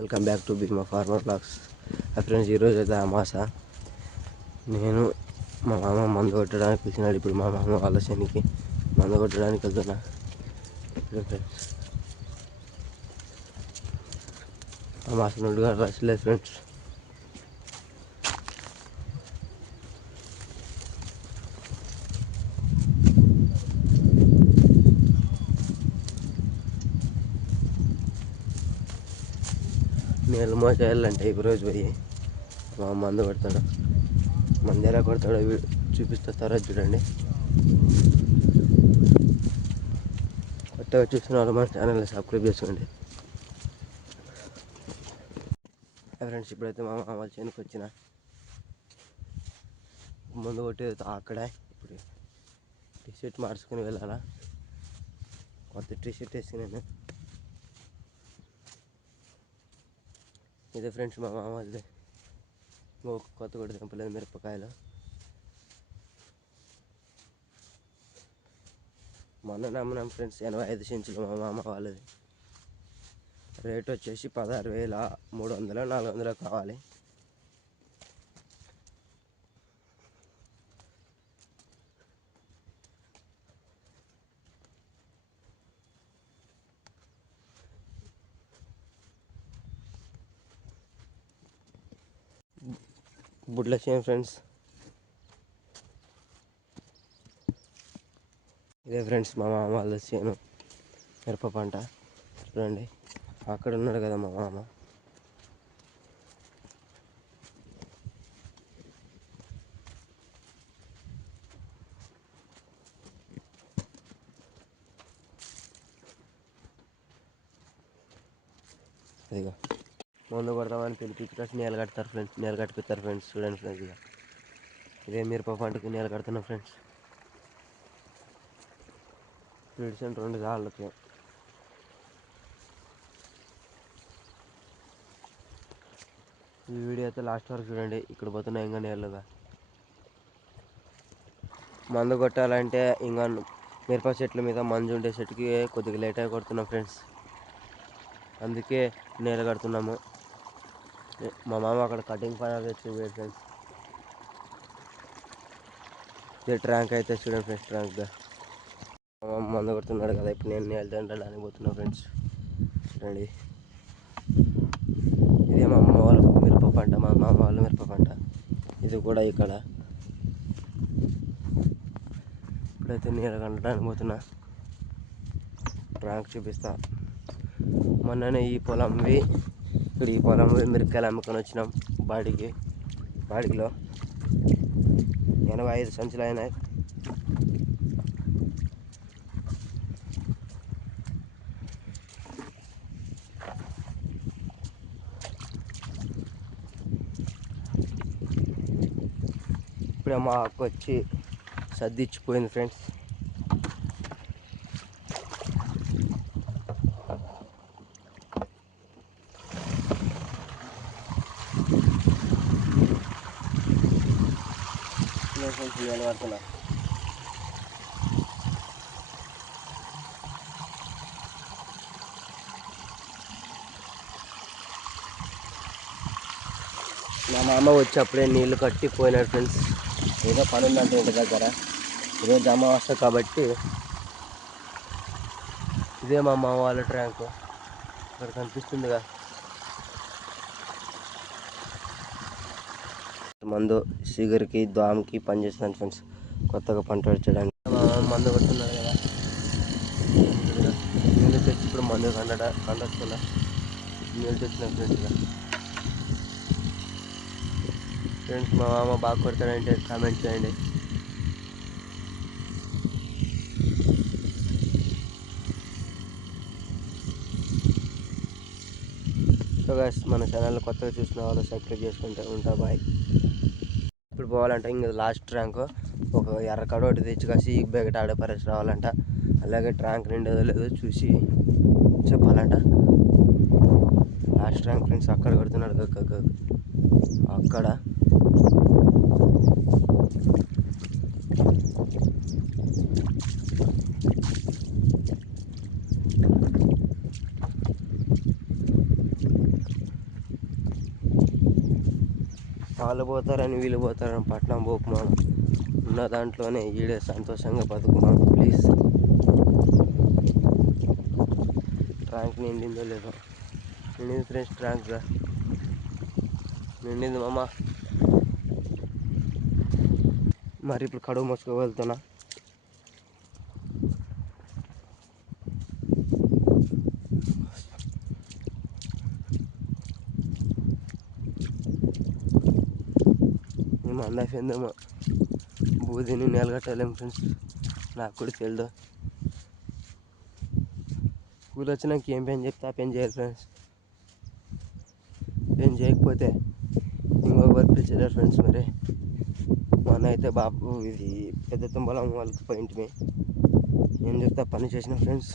Welcome back to big మా farmer blogs friends ఈరోజు అయితే అమాస. నేను మా మామ మందు కొట్టడానికి పిలిచినాడు. ఇప్పుడు మా మామ వాళ్ళ శనికి మందు కొట్టడానికి వెళ్తున్నా. ఫ్రెండ్స్ అమాస నుండి కూడా రచ్చలేదు ఫ్రెండ్స్ నేను మోసేయాలంటే ఈ రోజు పోయి మా మందు కొడతాడు. మంది ఎలా కొడతాడో చూపిస్తా తర్వాత చూడండి. కొత్తగా చూసిన వాళ్ళు మన ఛానల్ని సబ్స్క్రైబ్ చేసుకోండి. ఫ్రెండ్స్ ఇప్పుడైతే మా మామ వాళ్ళ చేనుకి వచ్చిన ముందు కొట్టేది అక్కడే ఇప్పుడు టీ షర్ట్ మార్చుకుని వెళ్ళాలా? కొత్త టీ షర్ట్ వేసుకున్నాను. ఇదే ఫ్రెండ్స్ మా మామ వాళ్ళది కొత్త కూడా తెంపలేదు మిరపకాయలు. మొన్న నమ్మనం ఫ్రెండ్స్ ఎనభై ఐదు సెంచులు మా మామ వాళ్ళది. రేట్ వచ్చేసి పదహారు వేల మూడు వందలు నాలుగు వందలు కావాలి. బుడ్ల చేయం ఫ్రెండ్స్. ఇదే ఫ్రెండ్స్ మా మామ వాళ్ళ చేను. మిరప పంట. చూడండి. అక్కడ ఉన్నాడు కదా మా మామ. ఇదిగో. ముందు కొడతామని పిలిపించుకొచ్చి నీళ్ళు కడతారు ఫ్రెండ్స్ నీళ్ళు కట్టిపిస్తారు ఫ్రెండ్స్ చూడండి ఫ్రెండ్స్ ఇక ఇదే మిరప పంటకి నీళ్ళు కడుతున్నాం ఫ్రెండ్స్ పిలిచిన రెండు కాళ్ళకి ఈ వీడియో అయితే లాస్ట్ వరకు చూడండి ఇక్కడ పోతున్నాయి ఇంకా నీళ్ళుగా మందు కొట్టాలంటే ఇంకా మిరప చెట్ల మీద మంజు ఉండే చెట్టుకి కొద్దిగా లేట్ అయి కొడుతున్నాం ఫ్రెండ్స్ అందుకే నీళ్ళు కడుతున్నాము. మా మామ అక్కడ కటింగ్ పని తెచ్చింది వేడు ఫ్రెండ్స్. జెట్ ర్యాంక్ అయితే చూడండి ఫ్రెండ్స్ ర్యాంక్గా మా మామ మందు కొడుతున్నాడు కదా ఇప్పుడు నేను వెళ్తాను దండడానికి పోతున్నా ఫ్రెండ్స్. చూడండి. ఇదే మా అమ్మ వాళ్ళ మిరప పంట మా మామ వాళ్ళ మిరప పంట. ఇది కూడా ఇక్కడ. ఇప్పుడైతే నీళ్ళ కండడానికి పోతున్నా. ట్రాంక్ చూపిస్తా. మొన్ననే ఈ పొలంవి ఇక్కడ ఈ పొలం మిరపకాయలు అమ్ముకొని వచ్చినాం బాడికి. బాడికిలో ఎనభై ఐదు సంచులు అయినాయి. ఇప్పుడే మా అక్క వచ్చి సర్దిచ్చిపోయింది ఫ్రెండ్స్. చేయాలి పడుతున్నా మా మామ వచ్చి అప్పుడే కట్టి పోయినాడు ఫ్రెండ్స్. ఏదో పని ఉందంటే ఇంటి దగ్గర. ఈరోజు అమావాస్య కాబట్టి ఇదే మా మామ వాళ్ళ ట్యాంకు ఇక్కడ కనిపిస్తుందిగా. మందు షుగర్కి దామ్కి పనిచేస్తున్నాను ఫ్రెండ్స్ కొత్తగా పంట వచ్చడానికి మా మామ మందు కొడుతున్నారు కదా. నీళ్ళు తెచ్చి ఇప్పుడు మందు కండ కండొస్తున్నా నీళ్ళు తెచ్చిన ఫ్రెండ్స్గా ఫ్రెండ్స్ మా మామ బాగా కొడతాడంటే కామెంట్ చేయండి. సో గైస్ మన ఛానల్ కొత్తగా చూసిన వాళ్ళు సబ్స్క్రైబ్ చేసుకుంటే ఉంటా బాయ్ పోవాలంటే. ఇంకా లాస్ట్ ర్యాంక్ ఒక ఎర్ర ఒకటి తెచ్చి కాసి బయట ఆడే పరిస్థితి రావాలంట. అలాగే ట్యాంక్ నిండేదో లేదో చూసి చెప్పాలంట. లాస్ట్ ర్యాంక్ ఫ్రెండ్స్ అక్కడ కొడుతున్నాడు. అక్కడ. వాళ్ళు పోతారని వీళ్ళు పోతారని పట్నం పోకుమా ఉన్న దాంట్లోనే ఈడే సంతోషంగా బతుకుమాం ప్లీజ్ ట్రాంక్ నిండిందో లేదో. నిండింది ఫ్రెండ్స్ ట్యాంక్ నిండింది మామ. మరి ఇప్పుడు కడుగు మోసుకు వెళ్తున్నా. మన లైఫ్ ఏందేమో బూదిని నిలగట్టలేము ఫ్రెండ్స్. నాకు కూడా తెలియదు స్కూల్ వచ్చినాక ఏం పని చెప్తే ఆ పని చేయాలి ఫ్రెండ్స్. ఏం చేయకపోతే ఇంకో వర్క్ చేయలేరు ఫ్రెండ్స్ మరి. మొన్న అయితే బాబు ఇది పెద్ద తుంబలం వాళ్ళకి పోయింటిమి. ఏం చెప్తా పని చేసిన ఫ్రెండ్స్.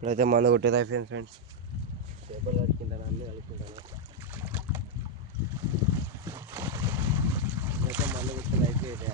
ఇప్పుడైతే మందు కొట్టేది అయిపోయింది ఫ్రెండ్స్ పేపర్లు కడుక్కుంటాను అన్నీ కడుక్కుంటాను ఇప్పుడైతే మందు కొట్టేది అయిపోయేది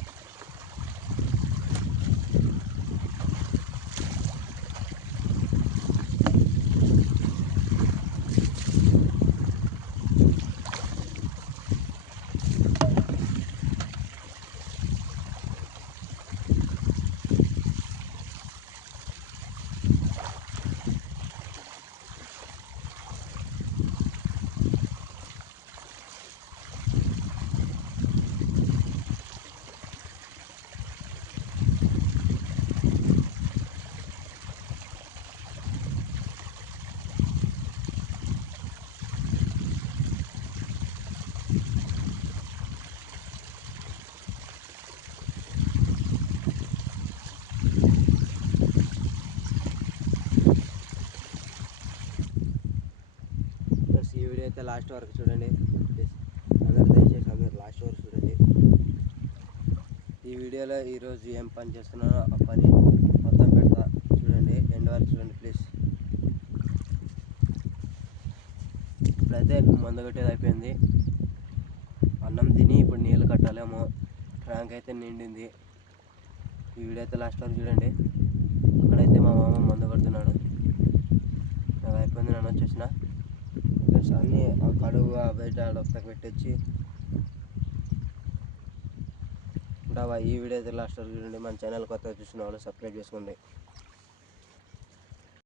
ఫ్రెండ్స్ ఈ వీడియో అయితే లాస్ట్ వరకు చూడండి. ప్లీజ్ అందరు దయచేసి అందరు లాస్ట్ వరకు చూడండి. ఈ వీడియోలో ఈరోజు ఏం పని చేస్తున్నానో ఆ పని మొత్తం పెడతా. చూడండి ఎండ్ వరకు చూడండి ప్లీజ్ ఇప్పుడైతే మందు కొట్టేది అయిపోయింది. అన్నం తిని ఇప్పుడు నీళ్ళు కట్టాలేమో. ట్యాంక్ అయితే నిండింది. ఈ వీడియో అయితే లాస్ట్ వరకు చూడండి. అక్కడైతే మా మామ మందు కొడుతున్నాడు. అయిపోయింది నన్ను వచ్చేసిన. ప్లస్ అన్నీ ఆ కడుగు బయట డొక్కకు పెట్టొచ్చి ఉంటావా ఈ వీడియో అయితే లాస్ట్ వరకు చూడండి. మన ఛానల్ కొత్తగా చూసిన వాళ్ళు సబ్స్క్రైబ్ చేసుకోండి